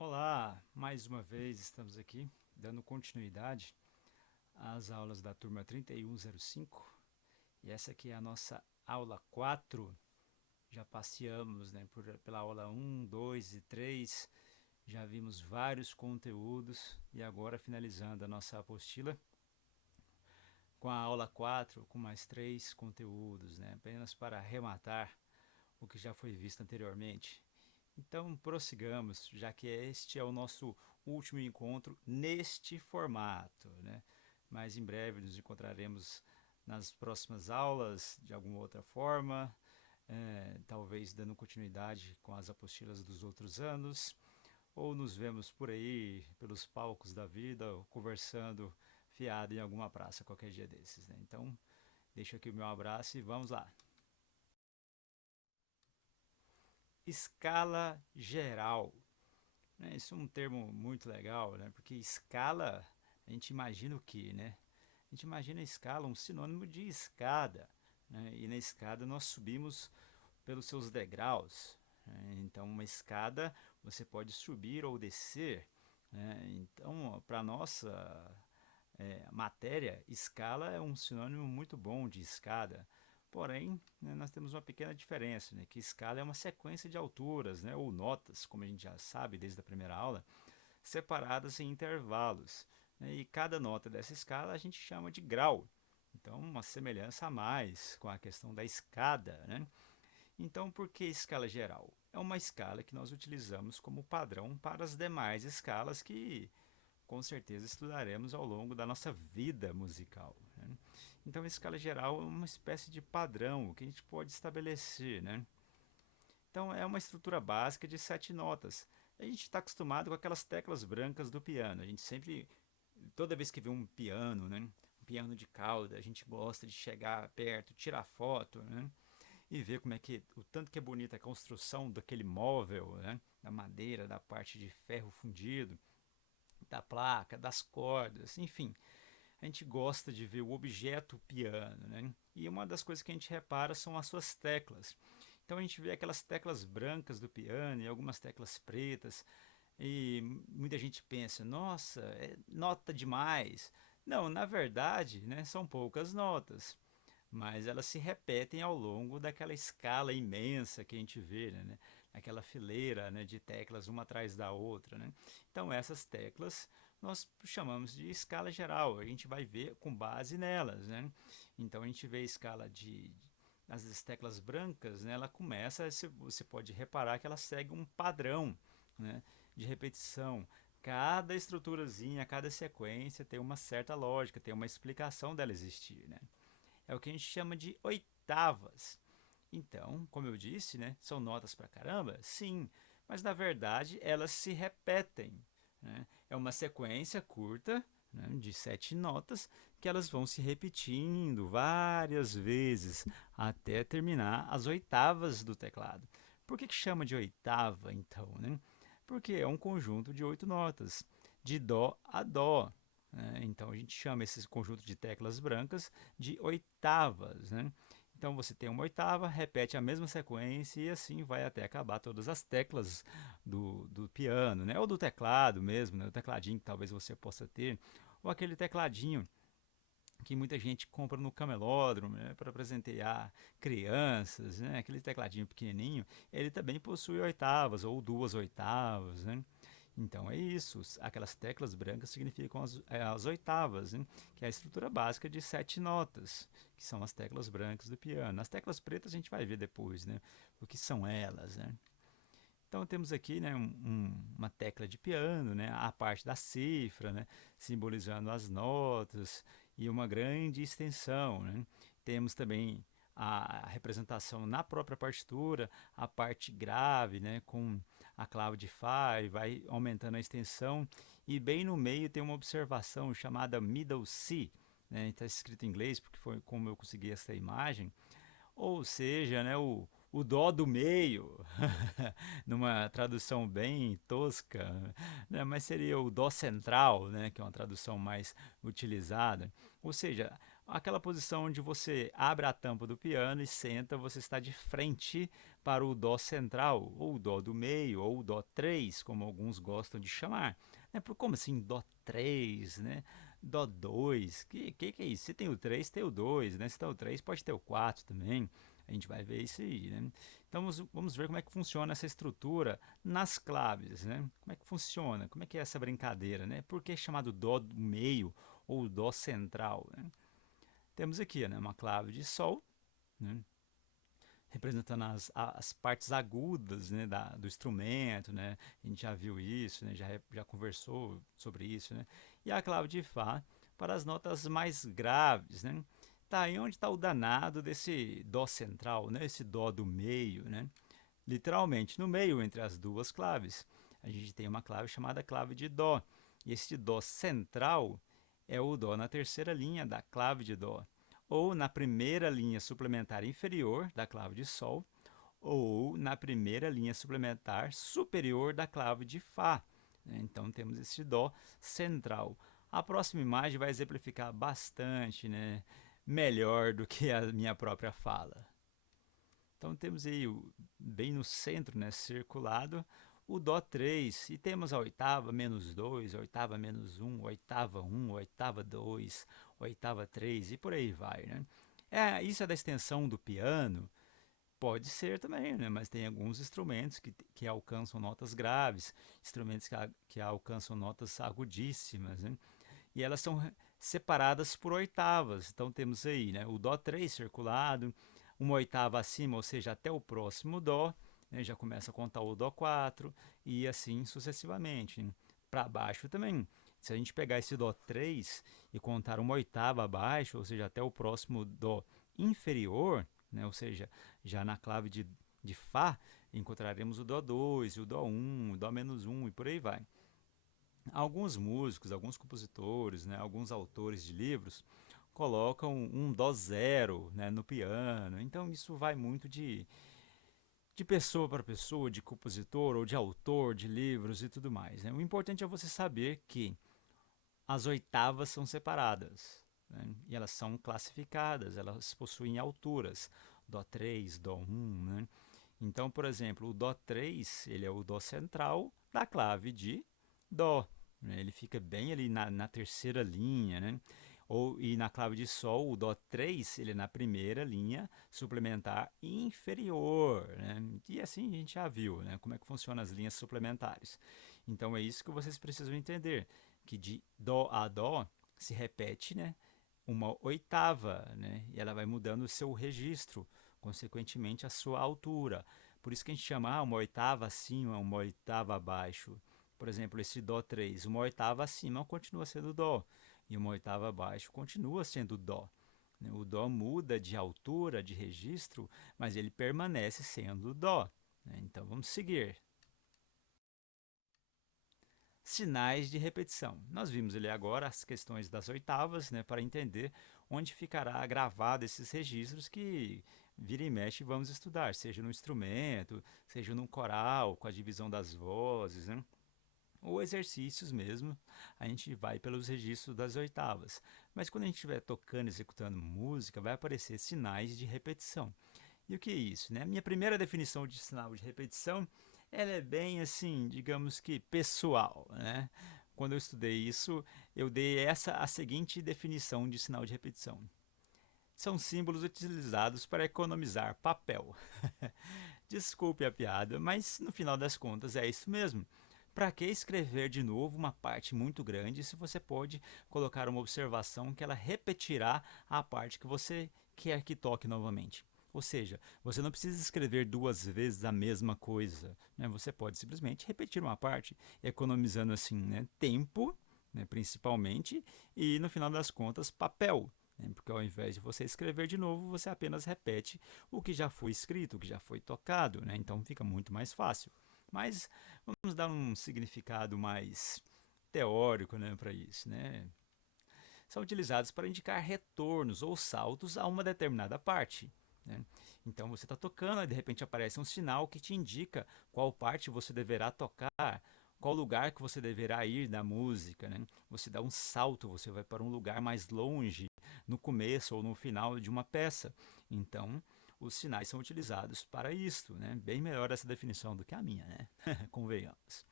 Olá, mais uma vez estamos aqui dando continuidade às aulas da turma 3105 e essa aqui é a nossa aula 4. Já passeamos, né, pela aula um, 2 e 3, já vimos vários conteúdos e agora finalizando a nossa apostila com a aula 4 com mais 3 conteúdos, né, apenas para arrematar o que já foi visto anteriormente. Então prossigamos, já que este é o nosso último encontro neste formato, né? Mas em breve nos encontraremos nas próximas aulas de alguma outra forma, talvez dando continuidade com as apostilas dos outros anos, ou nos vemos por aí pelos palcos da vida, ou conversando fiado em alguma praça qualquer dia desses, né? Então deixo aqui o meu abraço e vamos lá. Escala geral. Né? Isso é um termo muito legal, né? Porque escala, a gente imagina o quê, né? A gente imagina a escala um sinônimo de escada, né? E na escada nós subimos pelos seus degraus, né? Então, uma escada você pode subir ou descer, né? Então, para nossa matéria, escala é um sinônimo muito bom de escada. Porém, né, nós temos uma pequena diferença, né, que escala é uma sequência de alturas, né, ou notas, como a gente já sabe desde a primeira aula, separadas em intervalos. Né, e cada nota dessa escala a gente chama de grau. Então, uma semelhança a mais com a questão da escada. Né? Então, por que escala geral? É uma escala que nós utilizamos como padrão para as demais escalas que com certeza estudaremos ao longo da nossa vida musical. Né? Então, a escala geral é uma espécie de padrão que a gente pode estabelecer. Né? Então, é uma estrutura básica de sete notas. A gente está acostumado com aquelas teclas brancas do piano. A gente sempre, toda vez que vê um piano, né? Um piano de cauda, a gente gosta de chegar perto, tirar foto, né? E ver como é que, o tanto que é bonita a construção daquele móvel, né? Da madeira, da parte de ferro fundido, da placa, das cordas, enfim. A gente gosta de ver o objeto piano, né? E uma das coisas que a gente repara são as suas teclas. Então a gente vê aquelas teclas brancas do piano e algumas teclas pretas, e muita gente pensa, nossa, é nota demais. Não, na verdade, né, são poucas notas, mas elas se repetem ao longo daquela escala imensa que a gente vê, né? Aquela fileira, né, de teclas uma atrás da outra. Né? Então essas teclas nós chamamos de escala geral, a gente vai ver com base nelas. Né? Então a gente vê a escala de as teclas brancas, né, ela começa, você pode reparar que ela segue um padrão, né, de repetição. Cada estruturazinha, cada sequência tem uma certa lógica, tem uma explicação dela existir. Né? É o que a gente chama de oitavas. Então, como eu disse, né, são notas pra caramba? Sim, mas na verdade elas se repetem. Né? É uma sequência curta, né, de sete notas que elas vão se repetindo várias vezes até terminar as oitavas do teclado. Por que chama de oitava, então? Né? Porque é um conjunto de oito notas, de dó a dó. Né? Então a gente chama esse conjunto de teclas brancas de oitavas. Né? Então você tem uma oitava, repete a mesma sequência e assim vai até acabar todas as teclas do piano, né? Ou do teclado mesmo, né? O tecladinho que talvez você possa ter, ou aquele tecladinho que muita gente compra no camelódromo, né, para presentear crianças, né, aquele tecladinho pequenininho, ele também possui oitavas ou duas oitavas, né? Então é isso, aquelas teclas brancas significam as oitavas, né, que é a estrutura básica de sete notas, que são as teclas brancas do piano. As teclas pretas a gente vai ver depois, né, o que são elas, né? Então temos aqui, né, uma tecla de piano, né, a parte da cifra, né, simbolizando as notas e uma grande extensão. Né. Temos também a representação na própria partitura, a parte grave, né, com a clave de Fá, e vai aumentando a extensão, e bem no meio tem uma observação chamada middle C, né, está escrito em inglês porque foi como eu consegui essa imagem, ou seja, né, o dó do meio, numa tradução bem tosca, né, mas seria o dó central, né, que é uma tradução mais utilizada. Ou seja, Aquela posição onde você abre a tampa do piano e senta, você está de frente para o dó central, ou o dó do meio, ou o dó 3, como alguns gostam de chamar. Como assim dó 3, né? Dó 2, que é isso? Se tem o 3, tem o 2, né? Se tem o 3, pode ter o 4 também. A gente vai ver isso aí, né? Então vamos ver como é que funciona essa estrutura nas claves, né? Como é que funciona? Como é que é essa brincadeira, né? Por que é chamado dó do meio ou dó central, né? Temos aqui, né, uma clave de sol, né, representando as partes agudas, né, do instrumento, né? A gente já viu isso, né, já conversou sobre isso, né? E a clave de Fá para as notas mais graves, né? Tá aí onde está o danado desse dó central, né? Esse dó do meio, né? Literalmente no meio entre as duas claves. A gente tem uma clave chamada clave de dó. E esse dó central é o dó na terceira linha da clave de dó, ou na primeira linha suplementar inferior da clave de sol, ou na primeira linha suplementar superior da clave de fá. Então temos esse dó central. A próxima imagem vai exemplificar bastante, né, melhor do que a minha própria fala. Então temos aí bem no centro, né, circulado, o Dó 3, e temos a oitava menos 2, a oitava menos 1, a oitava 2, a oitava 3 e por aí vai, né? Isso é da extensão do piano? Pode ser também, né? Mas tem alguns instrumentos que alcançam notas graves, instrumentos que alcançam notas agudíssimas, né? E elas são separadas por oitavas. Então temos aí, né, o Dó 3 circulado, uma oitava acima, ou seja, até o próximo Dó, né, já começa a contar o Dó 4 e assim sucessivamente. Né? Para baixo também. Se a gente pegar esse Dó 3 e contar uma oitava abaixo, ou seja, até o próximo Dó inferior, né, ou seja, já na clave de Fá, encontraremos o Dó 2, o Dó 1, o Dó menos 1 e por aí vai. Alguns músicos, alguns compositores, né, alguns autores de livros colocam um dó zero, né, no piano. Então isso vai muito de pessoa para pessoa, de compositor ou de autor de livros e tudo mais. Né? O importante é você saber que as oitavas são separadas, né, e elas são classificadas, elas possuem alturas. Dó 3, Dó 1, né? Então, por exemplo, o Dó 3 ele é o Dó central da clave de Dó. Né? Ele fica bem ali na terceira linha, né? E na clave de Sol, o Dó 3 ele é na primeira linha suplementar inferior. Né? E assim a gente já viu, né? Como é que funcionam as linhas suplementares. Então é isso que vocês precisam entender, que de Dó a Dó se repete, né, uma oitava, né? E ela vai mudando o seu registro, consequentemente a sua altura. Por isso que a gente chama uma oitava acima, uma oitava abaixo. Por exemplo, esse Dó 3, uma oitava acima continua sendo Dó, e uma oitava abaixo continua sendo Dó. O Dó muda de altura, de registro, mas ele permanece sendo Dó. Então vamos seguir. Sinais de repetição. Nós vimos ali agora as questões das oitavas, né, para entender onde ficará gravado esses registros que vira e mexe vamos estudar, seja no instrumento, seja no coral, com a divisão das vozes, né? Ou exercícios mesmo, a gente vai pelos registros das oitavas. Mas quando a gente estiver tocando, executando música, vai aparecer sinais de repetição. E o que é isso? Né? A minha primeira definição de sinal de repetição, ela é bem assim, digamos que pessoal. Né? Quando eu estudei isso, eu dei a seguinte definição de sinal de repetição. São símbolos utilizados para economizar papel. Desculpe a piada, mas no final das contas é isso mesmo. Para que escrever de novo uma parte muito grande se você pode colocar uma observação que ela repetirá a parte que você quer que toque novamente? Ou seja, você não precisa escrever duas vezes a mesma coisa. Né? Você pode simplesmente repetir uma parte, economizando assim, né, tempo, né, principalmente, e no final das contas, papel. Né? Porque ao invés de você escrever de novo, você apenas repete o que já foi escrito, o que já foi tocado. Né? Então fica muito mais fácil. Mas vamos dar um significado mais teórico, né, para isso. Né? São utilizados para indicar retornos ou saltos a uma determinada parte. Né? Então você está tocando e de repente aparece um sinal que te indica qual parte você deverá tocar, qual lugar que você deverá ir da música. Né? Você dá um salto, você vai para um lugar mais longe no começo ou no final de uma peça. Então, os sinais são utilizados para isto, né? Bem melhor essa definição do que a minha, né? Convenhamos.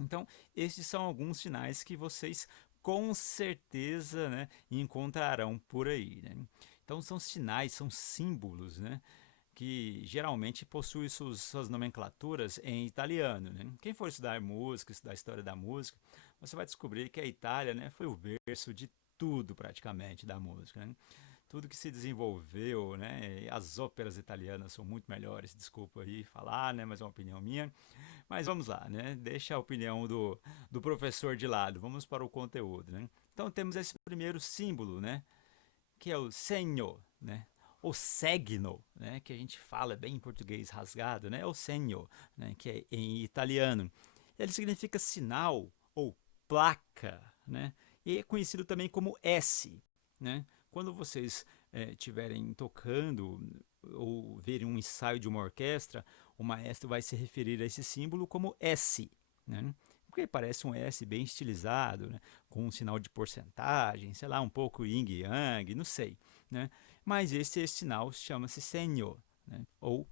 Então, esses são alguns sinais que vocês com certeza, né, encontrarão por aí, né? Então, são sinais, são símbolos, né, que geralmente possuem suas nomenclaturas em italiano, né? Quem for estudar música, estudar a história da música, você vai descobrir que a Itália, né, foi o berço de tudo praticamente da música, né? Tudo que se desenvolveu, né? As óperas italianas são muito melhores, desculpa aí falar, né? Mas é uma opinião minha. Mas vamos lá, né? Deixa a opinião do professor de lado, vamos para o conteúdo, né? Então temos esse primeiro símbolo, né? Que é o segno, né? O segno, né? Que a gente fala bem em português rasgado, né? O segno, né? Que é em italiano. Ele significa sinal ou placa, né? E é conhecido também como S, né? Quando vocês estiverem tocando ou verem um ensaio de uma orquestra, o maestro vai se referir a esse símbolo como S, né? Porque parece um S bem estilizado, né? Com um sinal de porcentagem, sei lá, um pouco yin yang, não sei, né? Mas esse sinal chama-se segno, né? Ou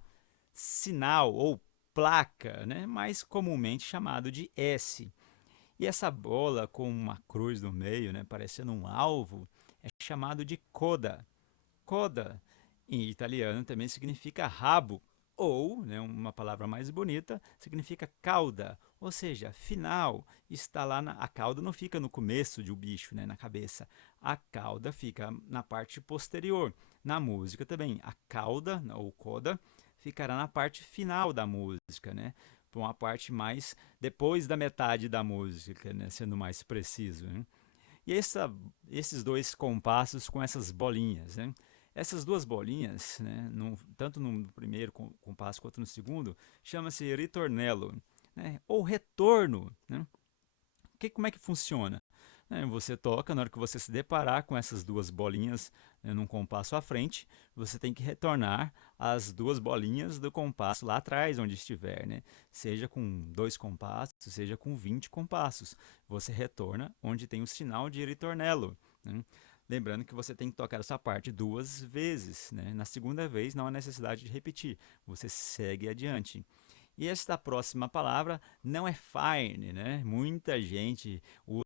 sinal ou placa, né? Mais comumente chamado de S. E essa bola com uma cruz no meio, né? Parecendo um alvo, é chamado de coda. Coda, em italiano, também significa rabo, ou, né, uma palavra mais bonita, significa cauda, ou seja, final. Está lá a cauda não fica no começo de um bicho, né, na cabeça. A cauda fica na parte posterior. Na música também, a cauda, ou coda, ficará na parte final da música, né? Uma parte mais depois da metade da música, né, sendo mais preciso, né? E esses dois compassos com essas bolinhas, né? Essas duas bolinhas, né, tanto no primeiro compasso quanto no segundo, chama-se ritornello, né, ou retorno, né? Como é que funciona? Você toca, na hora que você se deparar com essas duas bolinhas, né, num compasso à frente, você tem que retornar as duas bolinhas do compasso lá atrás, onde estiver, né? Seja com 2 compassos, seja com 20 compassos. Você retorna onde tem o sinal de ritornello, né? Lembrando que você tem que tocar essa parte 2 vezes, né? Na segunda vez não há necessidade de repetir, você segue adiante. E esta próxima palavra não é fine, né? Muita gente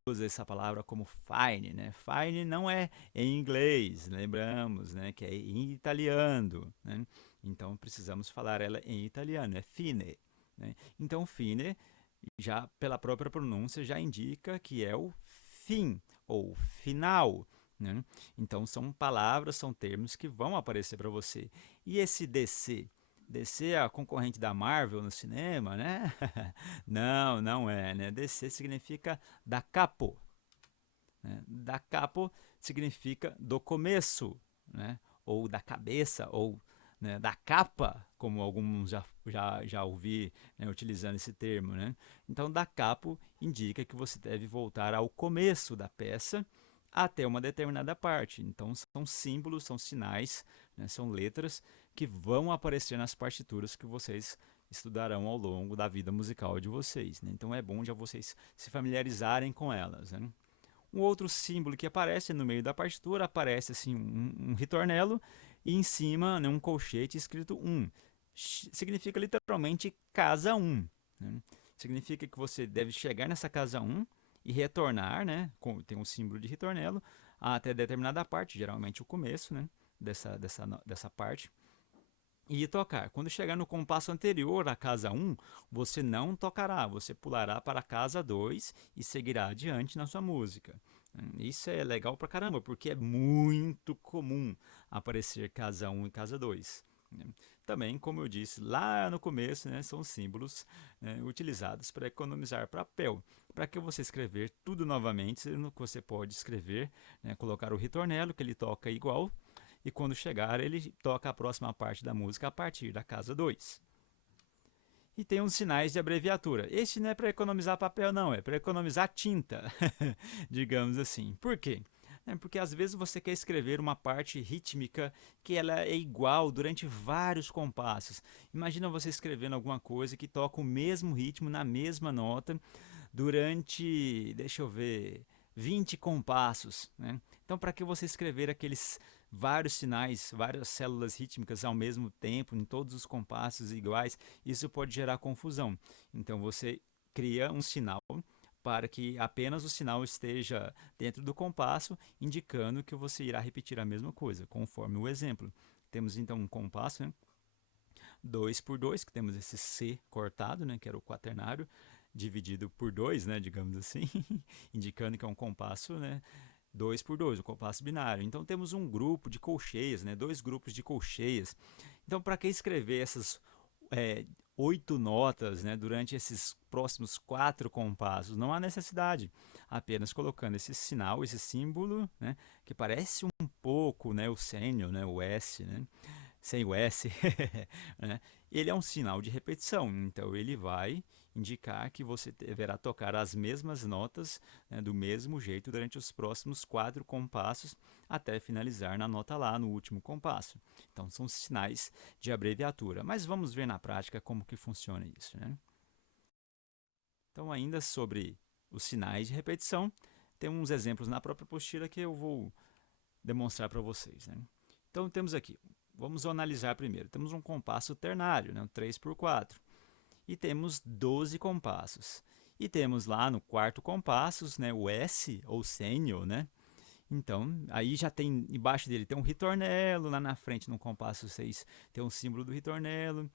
usa essa palavra como fine, né? Fine não é em inglês, lembramos, né? Que é em italiano, né? Então precisamos falar ela em italiano, é fine, né? Então fine, já pela própria pronúncia, já indica que é o fim ou final, né? Então são palavras, são termos que vão aparecer para você. E esse DC? DC é a concorrente da Marvel no cinema, né? Não, não é, né? DC significa da capo, né? Da capo significa do começo, né? Ou da cabeça, ou, né, da capa, como alguns já ouvi, né, utilizando esse termo, né? Então, da capo indica que você deve voltar ao começo da peça até uma determinada parte. Então, são símbolos, são sinais, né, são letras que vão aparecer nas partituras que vocês estudarão ao longo da vida musical de vocês, né? Então, é bom já vocês se familiarizarem com elas, né? Um outro símbolo que aparece no meio da partitura, aparece assim um ritornelo e em cima, né, um colchete escrito 1. Significa literalmente casa 1, né? Significa que você deve chegar nessa casa 1 e retornar, né? Tem um símbolo de ritornelo até determinada parte, geralmente o começo, né? Dessa parte e tocar. Quando chegar no compasso anterior à casa 1, você não tocará, você pulará para a casa 2 e seguirá adiante na sua música. Isso é legal pra caramba, porque é muito comum aparecer casa 1 e casa 2, né? Também, como eu disse lá no começo, né, são símbolos, né, utilizados para economizar papel. Para que você escrever tudo novamente, você pode escrever, né, colocar o ritornelo, que ele toca igual, e quando chegar ele toca a próxima parte da música a partir da casa 2. E tem uns sinais de abreviatura. Este não é para economizar papel não, é para economizar tinta, digamos assim. Por quê? Porque às vezes você quer escrever uma parte rítmica que ela é igual durante vários compassos. Imagina você escrevendo alguma coisa que toca o mesmo ritmo na mesma nota durante, deixa eu ver, 20 compassos, né? Então, para que você escrever aqueles vários sinais, várias células rítmicas ao mesmo tempo, em todos os compassos iguais, isso pode gerar confusão. Então, você cria um sinal para que apenas o sinal esteja dentro do compasso, indicando que você irá repetir a mesma coisa, conforme o exemplo. Temos então um compasso, né? 2 por 2, que temos esse C cortado, né, que era o quaternário, dividido por 2, né, digamos assim, indicando que é um compasso, né, 2 por 2, um compasso binário. Então temos um grupo de colcheias, né, dois grupos de colcheias. Então para que escrever essas 8 notas, né, durante esses próximos 4 compassos? Não há necessidade, apenas colocando esse sinal, esse símbolo, né, que parece um pouco, né, o sênior, né, o S, né, sem o S, né? Ele é um sinal de repetição, então ele vai indicar que você deverá tocar as mesmas notas, né, do mesmo jeito durante os próximos 4 compassos até finalizar na nota Lá, no último compasso. Então são sinais de abreviatura, mas vamos ver na prática como que funciona isso, né? Então ainda sobre os sinais de repetição, tem uns exemplos na própria apostila que eu vou demonstrar para vocês, né? Então temos aqui, vamos analisar primeiro. Temos um compasso ternário, né, um 3 por 4, e temos 12 compassos. E temos lá no quarto compasso, né, o S, ou sênior, né? Então, aí já tem, embaixo dele tem um ritornelo, lá na frente no compasso 6 tem um símbolo do ritornelo.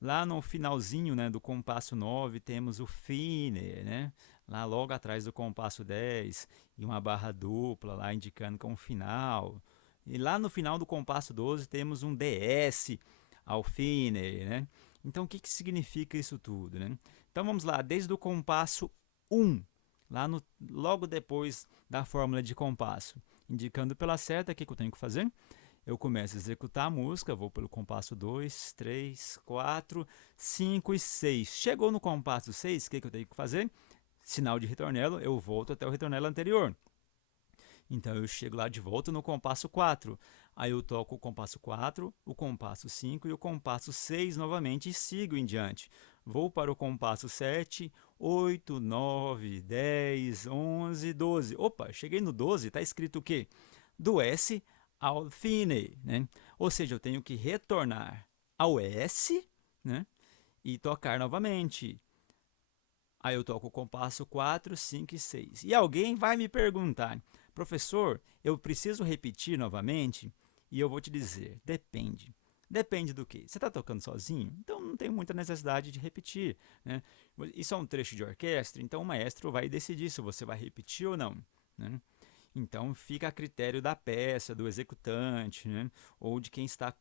Lá no finalzinho, né, do compasso 9 temos o fine, né? Lá logo atrás do compasso 10 e uma barra dupla lá indicando que é um final. E lá no final do compasso 12 temos um DS ao fine, né? Então o que significa isso tudo, né? Então vamos lá, desde o compasso 1, lá no, logo depois da fórmula de compasso, indicando pela seta o que eu tenho que fazer. Eu começo a executar a música, vou pelo compasso 2, 3, 4, 5 e 6. Chegou no compasso 6, o que eu tenho que fazer? Sinal de ritornelo, eu volto até o ritornelo anterior. Então eu chego lá de volta no compasso 4. Aí eu toco o compasso 4, o compasso 5 e o compasso 6 novamente e sigo em diante. Vou para o compasso 7, 8, 9, 10, 11, 12. Opa, cheguei no 12, está escrito o quê? Do S ao fine, né? Ou seja, eu tenho que retornar ao S, né? E tocar novamente. Aí eu toco o compasso 4, 5 e 6. E alguém vai me perguntar, professor, eu preciso repetir novamente? E eu vou te dizer, depende. Depende do que? Você está tocando sozinho? Então não tem muita necessidade de repetir, né? Isso é um trecho de orquestra, então o maestro vai decidir se você vai repetir ou não, né? Então fica a critério da peça, do executante, né? Ou de quem está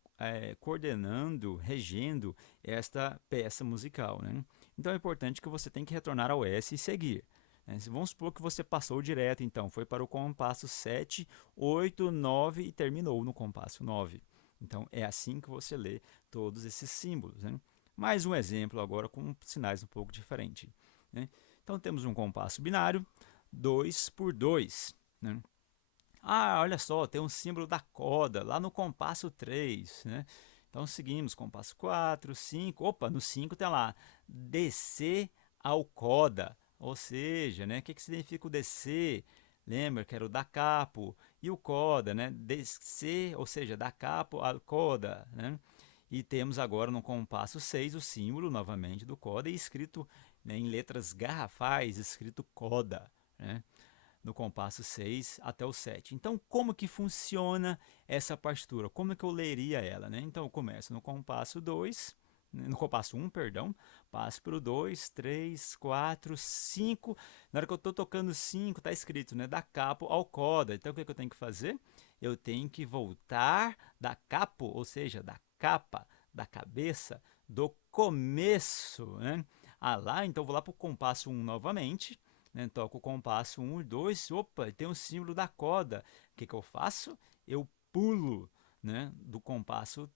coordenando, regendo esta peça musical, né? Então é importante que você tem que retornar ao S e seguir, né? Vamos supor que você passou direto, então, foi para o compasso 7, 8, 9 e terminou no compasso 9. Então é assim que você lê todos esses símbolos, né? Mais um exemplo agora com sinais um pouco diferentes, né? Então temos um compasso binário, 2 por 2, né? Ah, olha só, tem um símbolo da coda lá no compasso 3, né? Então seguimos, compasso 4, 5, opa, no 5 tem lá, descer ao coda, ou seja, né, o que significa o descer? Lembra que era o da capo e o coda, né? Descer, ou seja, da capo ao coda, né? E temos agora no compasso 6 o símbolo novamente do coda e escrito, né, em letras garrafais, escrito coda, né? No compasso 6 até o 7. Então, como que funciona essa partitura? Como é que eu leria ela, né? Então, eu começo no compasso 2, no compasso 1, perdão, passo para o 2, 3, 4, 5. Na hora que eu estou tocando 5, está escrito, né, da capo ao coda. Então, o que eu tenho que fazer? Eu tenho que voltar da capo, ou seja, da capa, da cabeça, do começo, né? Ah, lá, então eu vou lá para o compasso 1 novamente, né? Toco o compasso 1 e 2, opa, tem um símbolo da coda. O que eu faço? Eu pulo, né, do compasso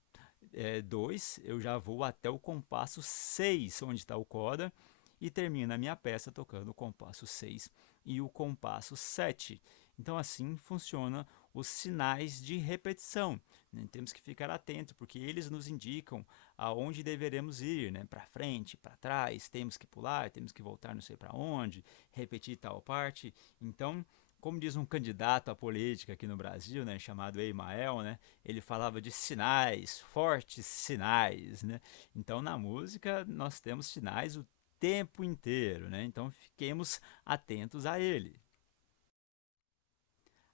2, eu já vou até o compasso 6, onde está o coda, e termino a minha peça tocando o compasso 6 e o compasso 7. Então assim funciona os sinais de repetição, né? Temos que ficar atento, porque eles nos indicam aonde deveremos ir, né? Para frente, para trás, temos que pular, temos que voltar não sei para onde, repetir tal parte. Então Como diz um candidato à política aqui no Brasil, né, chamado Emael, né, ele falava de sinais, fortes sinais, né? Então na música nós temos sinais o tempo inteiro, né? Então fiquemos atentos a ele.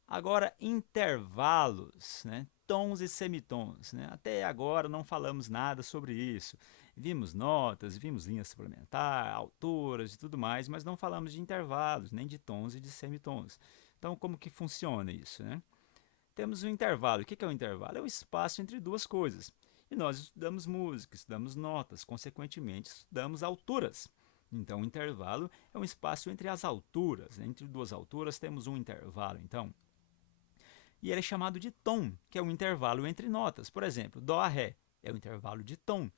Agora, intervalos, né? Tons e semitons. Né? Até agora não falamos nada sobre isso. Vimos notas, vimos linhas suplementar, alturas e tudo mais, mas não falamos de intervalos, nem de tons e de semitons. Então, como que funciona isso? Né? Temos um intervalo. O que é o intervalo? É o espaço entre duas coisas. E nós estudamos música, estudamos notas, consequentemente, estudamos alturas. Então, o intervalo é um espaço entre as alturas. Né? Entre duas alturas temos um intervalo. Então, e ele é chamado de tom, que é um intervalo entre notas. Por exemplo, dó a ré é o intervalo de tom.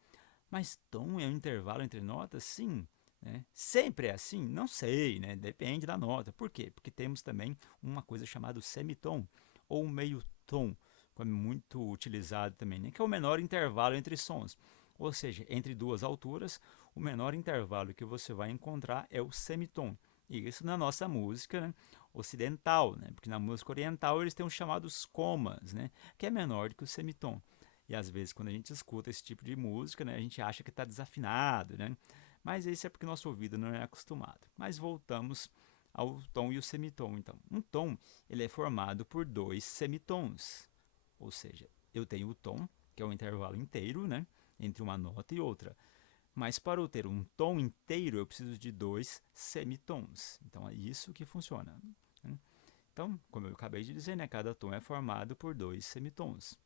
Mas tom é um intervalo entre notas? Sim. Né? Sempre é assim? Não sei, né? Depende da nota. Por quê? Porque temos também uma coisa chamada semitom, ou meio tom, que é muito utilizado também, né? Que é o menor intervalo entre sons. Ou seja, entre duas alturas, o menor intervalo que você vai encontrar é o semitom. E isso na nossa música, né, ocidental, né? Porque na música oriental eles têm os chamados comas, né? Que é menor do que o semitom. E às vezes quando a gente escuta esse tipo de música, né, a gente acha que está desafinado, né? Mas isso é porque nosso ouvido não é acostumado. Mas voltamos ao tom e o semitom. Então, um tom ele é formado por dois semitons. Ou seja, eu tenho o tom, que é o intervalo inteiro, né, entre uma nota e outra. Mas para eu ter um tom inteiro, eu preciso de dois semitons. Então é isso que funciona. Né? Então, como eu acabei de dizer, né, cada tom é formado por dois semitons.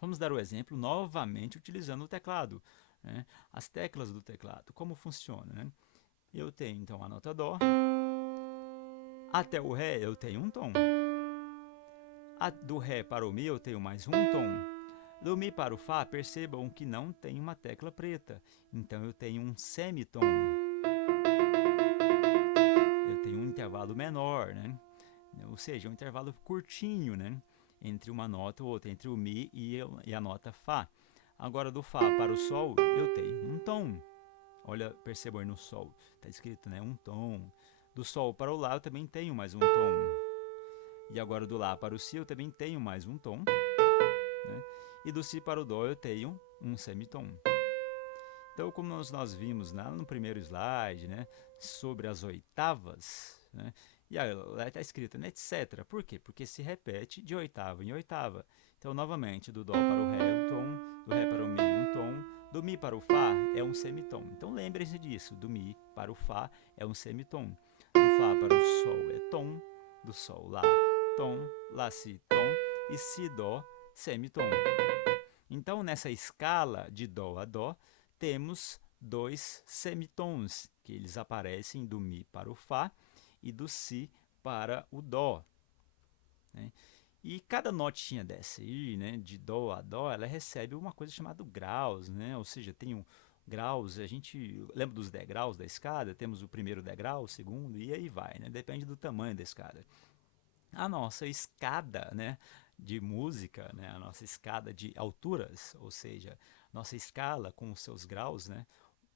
Vamos dar o exemplo novamente utilizando o teclado. Né? As teclas do teclado, como funciona? Né? Eu tenho então a nota Dó, até o Ré eu tenho um tom. Do Ré para o Mi eu tenho mais um tom. Do Mi para o Fá, percebam que não tem uma tecla preta. Então eu tenho um semitom. Eu tenho um intervalo menor, né? Ou seja, um intervalo curtinho, né? Entre uma nota ou outra, entre o Mi e a nota Fá. Agora, do Fá para o Sol, eu tenho um tom. Olha, percebam aí no Sol, está escrito, né? Um tom. Do Sol para o Lá, eu também tenho mais um tom. E agora, do Lá para o Si, eu também tenho mais um tom. Né? E do Si para o Dó, eu tenho um semitom. Então, como nós vimos lá no primeiro slide, né, sobre as oitavas, né, e lá está escrito, né, etc. Por quê? Porque se repete de oitava em oitava. Então, novamente, do Dó para o Ré um tom, do Ré para o Mi um tom, do Mi para o Fá é um semitom. Então, lembrem-se disso, do Mi para o Fá é um semitom. Do Fá para o Sol é tom, do Sol Lá tom, Lá Si tom e Si Dó semitom. Então, nessa escala de Dó a Dó, temos dois semitons, que eles aparecem do Mi para o Fá e do Si para o Dó. Né? E cada notinha dessa aí, né, de Dó a Dó, ela recebe uma coisa chamada graus, né? Ou seja, tem graus, a gente lembra dos degraus da escada, temos o primeiro degrau, o segundo, e aí vai, né? Depende do tamanho da escada. A nossa escada, né, de música, né, a nossa escada de alturas, ou seja, nossa escala com os seus graus, né,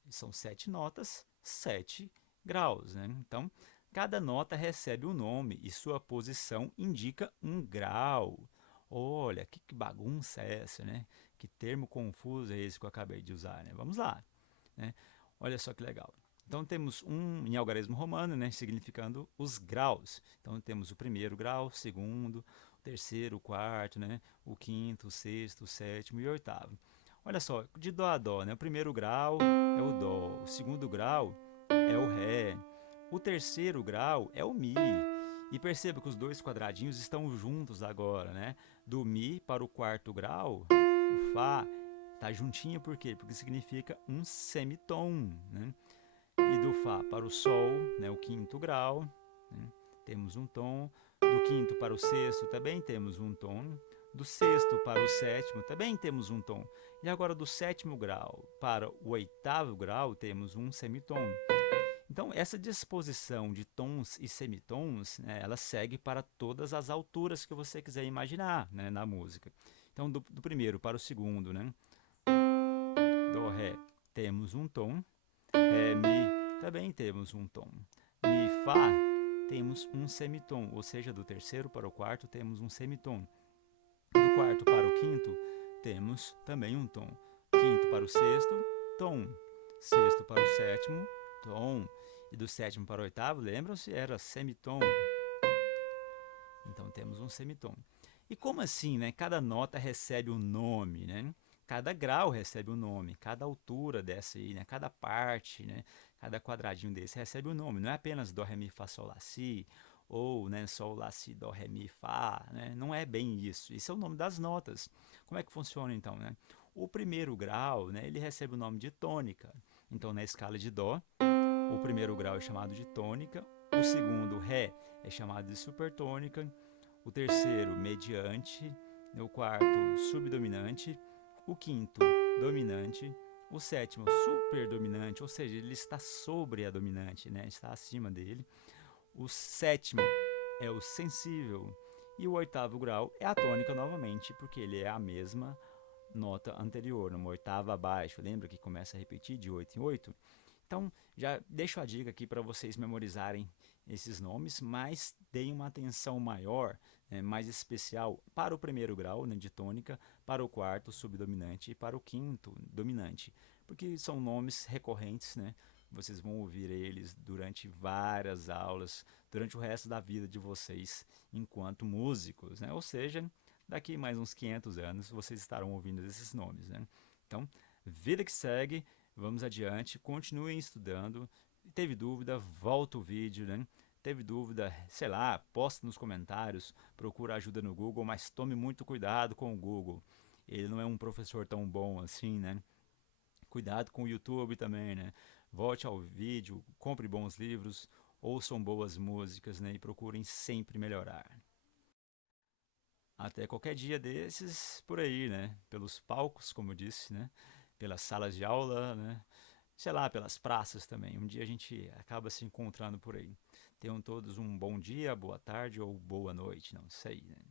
são 7 notas, 7 graus. Né? Então, cada nota recebe um nome e sua posição indica um grau. Olha, que bagunça é essa, né? Que termo confuso é esse que eu acabei de usar, né? Vamos lá. Né? Olha só que legal. Então temos um em algarismo romano, né, significando os graus. Então temos o primeiro grau, o segundo, o terceiro, o quarto, né, o quinto, o sexto, o sétimo e o oitavo. Olha só, de dó a dó, né, o primeiro grau é o dó, o segundo grau é o ré, o terceiro grau é o mi. E perceba que os dois quadradinhos estão juntos agora, né? Do mi para o quarto grau, o fá tá juntinho por quê? Porque significa um semitom, né? E do Fá para o Sol, né, o quinto grau, né, temos um tom. Do quinto para o sexto também temos um tom. Do sexto para o sétimo também temos um tom. E agora do sétimo grau para o oitavo grau temos um semitom. Então essa disposição de tons e semitons, né, ela segue para todas as alturas que você quiser imaginar, né, na música. Então do primeiro para o segundo, né, Dó, Ré, temos um tom. Ré, Mi, também temos um tom. Mi, Fá, temos um semitom, ou seja, do terceiro para o quarto temos um semitom. Do quarto para o quinto, temos também um tom. Quinto para o sexto, tom. Sexto para o sétimo, tom. E do sétimo para o oitavo, lembram-se? Era semitom. Então temos um semitom. E como assim, né? Cada nota recebe um nome, né? Cada grau recebe um nome, cada altura dessa aí, né? Cada parte, né? Cada quadradinho desse recebe um nome. Não é apenas dó, ré, mi, fá, sol, lá, si, ou né, sol, lá, si, dó, ré, mi, fá, né? Não é bem isso. Isso é o nome das notas. Como é que funciona então, né? O primeiro grau, né? Ele recebe o nome de tônica. Então, na escala de dó, o primeiro grau é chamado de tônica, o segundo, ré, é chamado de supertônica, o terceiro, mediante, o quarto, subdominante, o quinto, dominante, o sétimo, superdominante, ou seja, ele está sobre a dominante, né? Está acima dele. O sétimo é o sensível. E o oitavo grau é a tônica novamente, porque ele é a mesma nota anterior, numa oitava abaixo. Lembra que começa a repetir de 8 em 8? Então, já deixo a dica aqui para vocês memorizarem esses nomes, mas deem uma atenção maior, né, mais especial para o primeiro grau, né, de tônica, para o quarto subdominante e para o quinto dominante, porque são nomes recorrentes, né? Vocês vão ouvir eles durante várias aulas, durante o resto da vida de vocês enquanto músicos, né? Ou seja, daqui mais uns 500 anos vocês estarão ouvindo esses nomes, né? Então, vida que segue. Vamos adiante, continuem estudando. Teve dúvida, volta o vídeo, né? Teve dúvida, sei lá, posta nos comentários, procura ajuda no Google, mas tome muito cuidado com o Google. Ele não é um professor tão bom assim, né? Cuidado com o YouTube também, né? Volte ao vídeo, compre bons livros, ouçam boas músicas, né? E procurem sempre melhorar. Até qualquer dia desses por aí, né? Pelos palcos, como eu disse, né? Pelas salas de aula, né? Sei lá, pelas praças também. Um dia a gente acaba se encontrando por aí. Tenham todos um bom dia, boa tarde ou boa noite, não sei, né?